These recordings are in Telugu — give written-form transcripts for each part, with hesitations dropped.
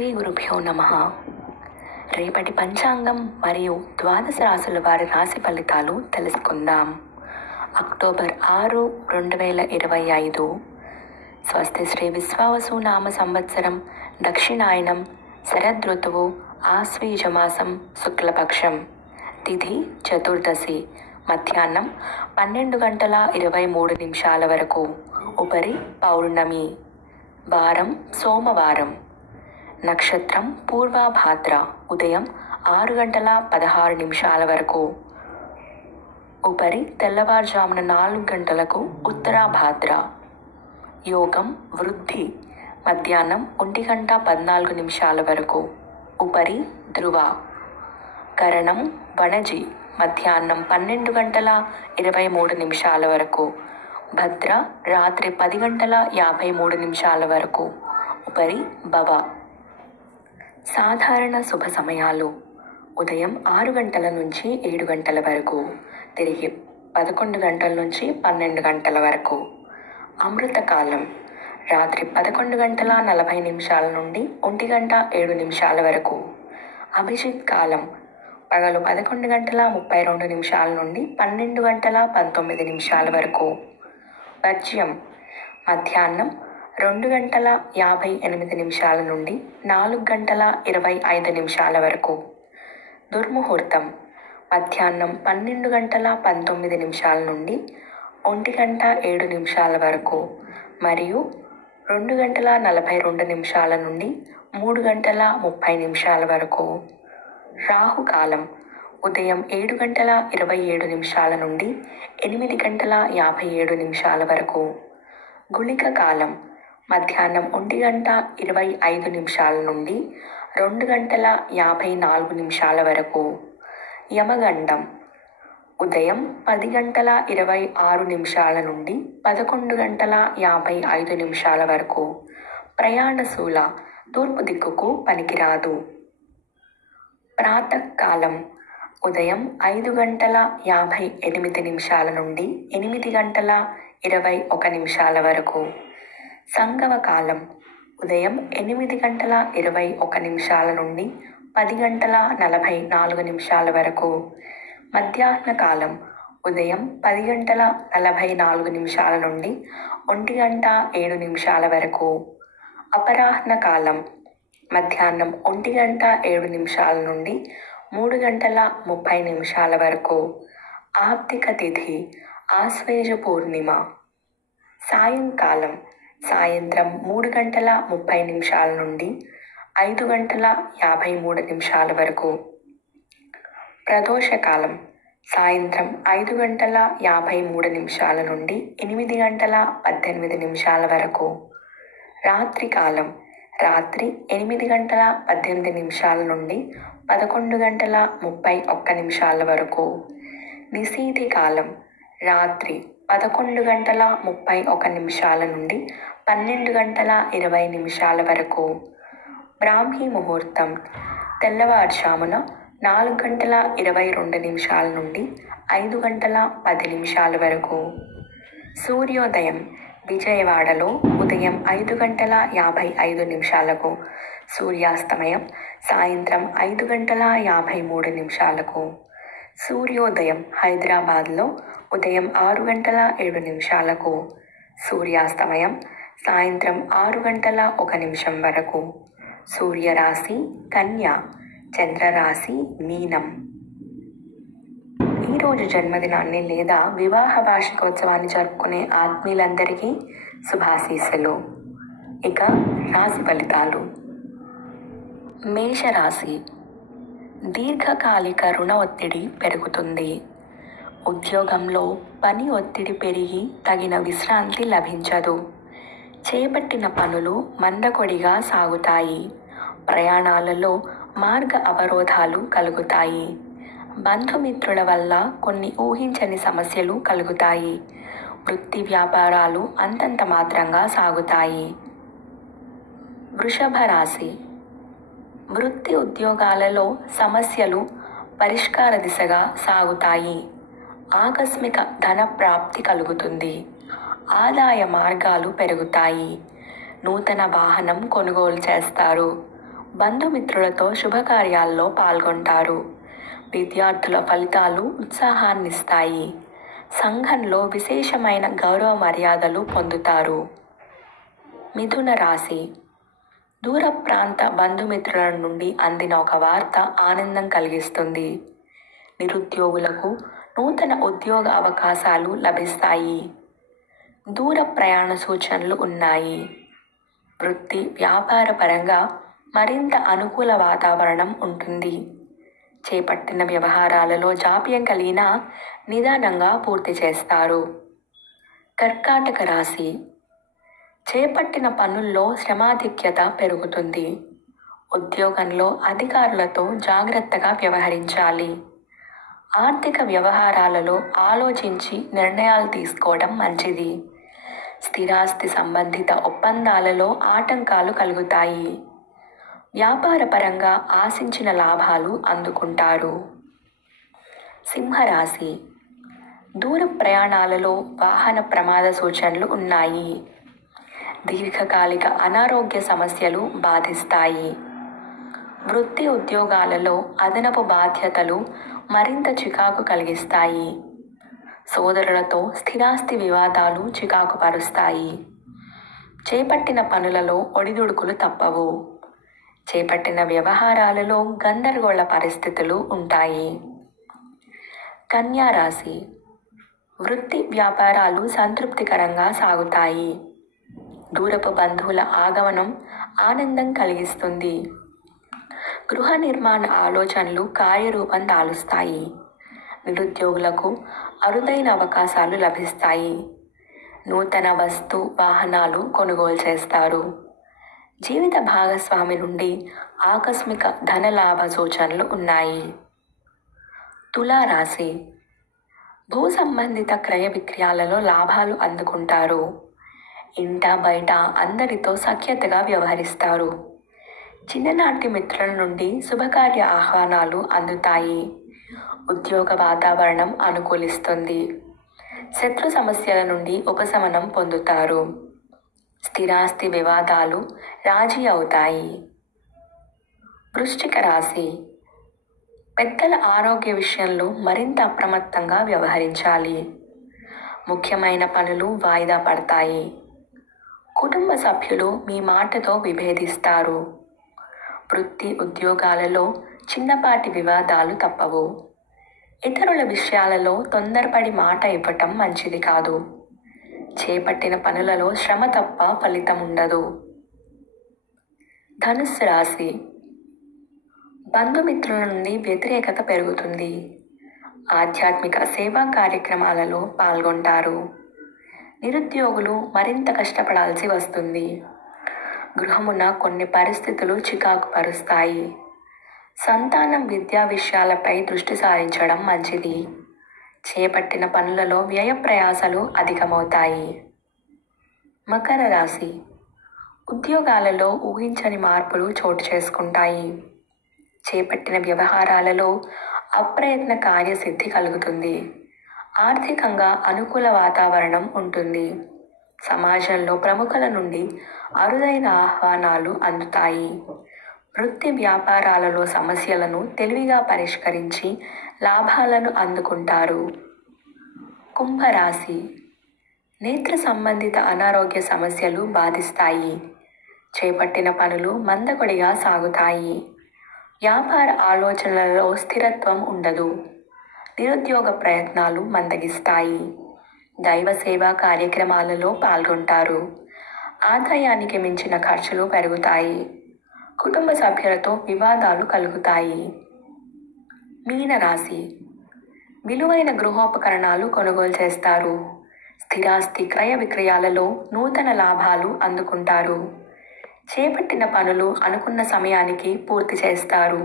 శ్రీ గురుభ్యో నమః. రేపటి పంచాంగం మరియు ద్వాదశ రాశుల వారి రాశి ఫలితాలు తెలుసుకుందాం. అక్టోబర్ 6, 2025. స్వస్తి శ్రీ విశ్వావసు నామ సంవత్సరం, దక్షిణాయనం, శరదృతువు, ఆశ్వీజమాసం, శుక్లపక్షం, తిథి చతుర్దశి, మధ్యాహ్నం 12:23 వరకు, ఉపరి పౌర్ణమి, వారం సోమవారం, నక్షత్రం పూర్వభాద్ర, ఉదయం 6:16 వరకు, ఉపరి తెల్లవారుజామున 4 గంటలకు ఉత్తరాభాద్ర, యోగం వృద్ధి మధ్యాహ్నం 1:14 వరకు, ఉపరి ధ్రువ, కరణం వణజి మధ్యాహ్నం 12:23 వరకు, భద్ర రాత్రి 10:53 వరకు, ఉపరి భవ. సాధారణ శుభ సమయాలు: ఉదయం 6 గంటల నుంచి 7 గంటల వరకు, తిరిగి 11 గంటల నుంచి 12 గంటల వరకు. అమృతకాలం రాత్రి 11:40 నుండి 1:07 వరకు. అభిజిత్ కాలం పగలు 11:32 నుండి 12:19 వరకు. వర్జ్యం మధ్యాహ్నం 2:58 నుండి 4:25 వరకు. దుర్ముహూర్తం మధ్యాహ్నం 12:19 నుండి 1:07 వరకు మరియు 2:42 నుండి 3:30 వరకు. రాహుకాలం ఉదయం 7:27 నుండి 8:57 వరకు. గుళిక కాలం మధ్యాహ్నం 1:25 నుండి 2:54 వరకు. యమగండం ఉదయం 10:26 నుండి 11:55 వరకు. ప్రయాణశూల తూర్పు దిక్కుకు పనికిరాదు. ప్రాతకాలం ఉదయం 5:58 నుండి 8:21 వరకు. సంగమ కాలం ఉదయం 8:21 నుండి 10:44 వరకు. మధ్యాహ్న కాలం ఉదయం 10:44 నుండి 1:07 వరకు. అపరాహ్న కాలం మధ్యాహ్నం 1:07 నుండి 3:30 వరకు. ఆప్తిక తిథి ఆశ్వేజ పూర్ణిమ. సాయంకాలం సాయంత్రం 3:30 నుండి 5:53 వరకు. ప్రదోషకాలం సాయంత్రం 5:53 నుండి 8:18 వరకు. రాత్రికాలం రాత్రి 8:18 నుండి 11:31 వరకు. నిశీథి కాలం రాత్రి 11:31 నుండి 12:20 వరకు. బ్రాహ్మీ ముహూర్తం తెల్లవారుజామున 4:22 నుండి 5:10 వరకు. సూర్యోదయం విజయవాడలో ఉదయం 5:55. సూర్యాస్తమయం సాయంత్రం 5:53. సూర్యోదయం హైదరాబాద్లో ఉదయం 6:07. సూర్యాస్తమయం సాయంత్రం 6:01 వరకు. సూర్యరాశి కన్య, చంద్రరాశి మీనం. ఈరోజు జన్మదినాన్ని లేదా వివాహ వార్షికోత్సవాన్ని జరుపుకునే ఆత్మీయులందరికీ శుభాశీస్సులు. ఇక రాశి ఫలితాలు. మేషరాశి దీర్ఘకాలిక రుణ ఒత్తిడి పెరుగుతుంది. ఉద్యోగంలో పని ఒత్తిడి పెరిగి తగిన విశ్రాంతి లభించదు. చేపట్టిన పనులు మందకొడిగా సాగుతాయి. ప్రయాణాలలో మార్గ అవరోధాలు కలుగుతాయి. బంధుమిత్రుల వల్ల కొన్ని ఊహించని సమస్యలు కలుగుతాయి. వృత్తి వ్యాపారాలు అంతంత మాత్రంగా సాగుతాయి. వృషభ రాశి వృత్తి ఉద్యోగాలలో సమస్యలు పరిష్కార దిశగా సాగుతాయి. ఆకస్మిక ధన ప్రాప్తి కలుగుతుంది. ఆదాయ మార్గాలు పెరుగుతాయి. నూతన వాహనం కొనుగోలు చేస్తారు. బంధుమిత్రులతో శుభకార్యాల్లో పాల్గొంటారు. విద్యార్థుల ఫలితాలు ఉత్సాహాన్నిస్తాయి. సంఘంలో విశేషమైన గౌరవ మర్యాదలు పొందుతారు. మిథున రాశి. దూర ప్రాంత బంధుమిత్రుల నుండి అందిన ఒక వార్త ఆనందం కలిగిస్తుంది. నిరుద్యోగులకు నూతన ఉద్యోగ అవకాశాలు లభిస్తాయి. దూర ప్రయాణ సూచనలు ఉన్నాయి. వృత్తి వ్యాపార పరంగా మరింత అనుకూల వాతావరణం ఉంటుంది. చేపట్టిన వ్యవహారాలలో జాప్యం కలిగినా నిదానంగా పూర్తి చేస్తారు. కర్కాటక రాశి. చేపట్టిన పనుల్లో శ్రమాధిక్యత పెరుగుతుంది. ఉద్యోగంలో అధికారులతో జాగ్రత్తగా వ్యవహరించాలి. ఆర్థిక వ్యవహారాలలో ఆలోచించి నిర్ణయాలు తీసుకోవడం మంచిది. స్థిరాస్తి సంబంధిత ఒప్పందాలలో ఆటంకాలు కలుగుతాయి. వ్యాపార పరంగా ఆశించిన లాభాలు అందుకుంటారు. సింహరాశి. దూర ప్రయాణాలలో వాహన ప్రమాద సూచనలు ఉన్నాయి. దీర్ఘకాలిక అనారోగ్య సమస్యలు బాధిస్తాయి. వృత్తి ఉద్యోగాలలో అదనపు బాధ్యతలు మరింత చికాకు కలిగిస్తాయి. సోదరులతో స్థిరాస్తి వివాదాలు చికాకు పరుస్తాయి. చేపట్టిన పనులలో ఒడిదుడుకులు తప్పవు. చేపట్టిన వ్యవహారాలలో గందరగోళ పరిస్థితులు ఉంటాయి. కన్యా రాశి. వృత్తి వ్యాపారాలు సంతృప్తికరంగా సాగుతాయి. దూరపు బంధువుల ఆగమనం ఆనందం కలిగిస్తుంది. గృహ నిర్మాణ ఆలోచనలు కార్యరూపం దాలుస్తాయి. నిరుద్యోగులకు అరుదైన అవకాశాలు లభిస్తాయి. నూతన వస్తు వాహనాలు కొనుగోలు చేస్తారు. జీవిత భాగస్వామి నుండి ఆకస్మిక ధనలాభ సూచనలు ఉన్నాయి. తులారాశి. భూ సంబంధిత క్రయ విక్రయాలలో లాభాలు అందుకుంటారు. ఇంట బయట అందరితో సఖ్యతగా వ్యవహరిస్తారు. చిన్ననాటి మిత్రుల నుండి శుభకార్య ఆహ్వానాలు అందుతాయి. ఉద్యోగ వాతావరణం అనుకూలిస్తుంది. శత్రు సమస్యల నుండి ఉపశమనం పొందుతారు. స్థిరాస్తి వివాదాలు రాజీ అవుతాయి. వృశ్చిక రాశి. పెద్దల ఆరోగ్య విషయంలో మరింత అప్రమత్తంగా వ్యవహరించాలి. ముఖ్యమైన పనులు వాయిదా పడతాయి. కుటుంబ సభ్యులు మీ మాటతో విభేదిస్తారు. వృత్తి ఉద్యోగాలలో చిన్నపాటి వివాదాలు తప్పవు. ఇతరుల విషయాలలో తొందరపడి మాట ఇవ్వటం మంచిది కాదు. చేపట్టిన పనులలో శ్రమ తప్ప ఫలితం ఉండదు. ధనుస్సు రాశి. బంధుమిత్రుల నుండి వ్యతిరేకత పెరుగుతుంది. ఆధ్యాత్మిక సేవా కార్యక్రమాలలో పాల్గొంటారు. నిరుద్యోగులు మరింత కష్టపడాల్సి వస్తుంది. గృహమున కొన్ని పరిస్థితులు చికాకు పరుస్తాయి. సంతానం విద్యా విషయాలపై దృష్టి సారించడం మంచిది. చేపట్టిన పనులలో వ్యయ ప్రయాసలు అధికమవుతాయి. మకర రాశి. ఉద్యోగాలలో ఊహించని మార్పులు చోటు చేసుకుంటాయి. చేపట్టిన వ్యవహారాలలో అప్రయత్న కార్యసిద్ధి కలుగుతుంది. ఆర్థికంగా అనుకూల వాతావరణం ఉంటుంది. సమాజంలో ప్రముఖుల నుండి అరుదైన ఆహ్వానాలు అందుతాయి. వృత్తి వ్యాపారాలలో సమస్యలను తెలివిగా పరిష్కరించి లాభాలను అందుకుంటారు. కుంభరాశి. నేత్ర సంబంధిత అనారోగ్య సమస్యలు బాధిస్తాయి. చేపట్టిన పనులు మందకొడిగా సాగుతాయి. వ్యాపార ఆలోచనలలో స్థిరత్వం ఉండదు. నిరుద్యోగ ప్రయత్నాలు మందగిస్తాయి. దైవ సేవా కార్యక్రమాలలో పాల్గొంటారు. ఆదాయానికి మించిన ఖర్చులు పెరుగుతాయి. కుటుంబ సభ్యులతో వివాదాలు కలుగుతాయి. మీనరాశి. విలువైన గృహోపకరణాలు కొనుగోలు చేస్తారు. స్థిరాస్తి క్రయ విక్రయాలలో నూతన లాభాలు అందుకుంటారు. చేపట్టిన పనులు అనుకున్న సమయానికి పూర్తి చేస్తారు.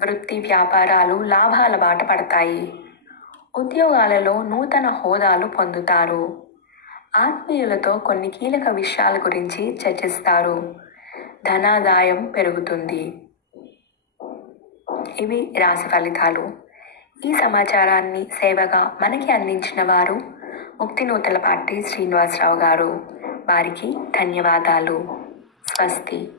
వృత్తి వ్యాపారాలు లాభాల బాట పడతాయి. ఉద్యోగాలలో నూతన హోదాలు పొందుతారు. ఆత్మీయులతో కొన్ని కీలక విషయాల గురించి చర్చిస్తారు. ధనాదాయం పెరుగుతుంది. ఇవి రాశి ఫలితాలు. ఈ సమాచారాన్ని సేవగా మనకి అందించిన వారు ముక్తినూతలపాటి శ్రీనివాసరావు గారు. వారికి ధన్యవాదాలు. స్వస్తి.